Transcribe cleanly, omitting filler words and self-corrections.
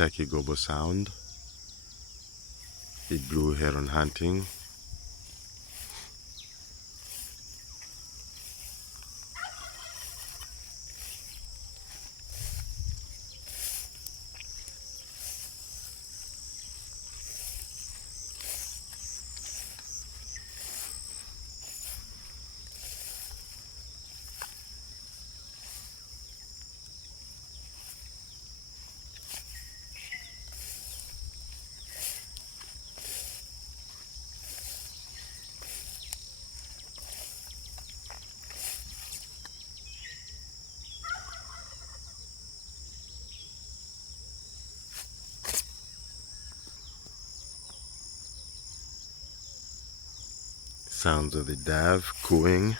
Takigobo Sound, the blue heron hunting. Sounds of the dove cooing.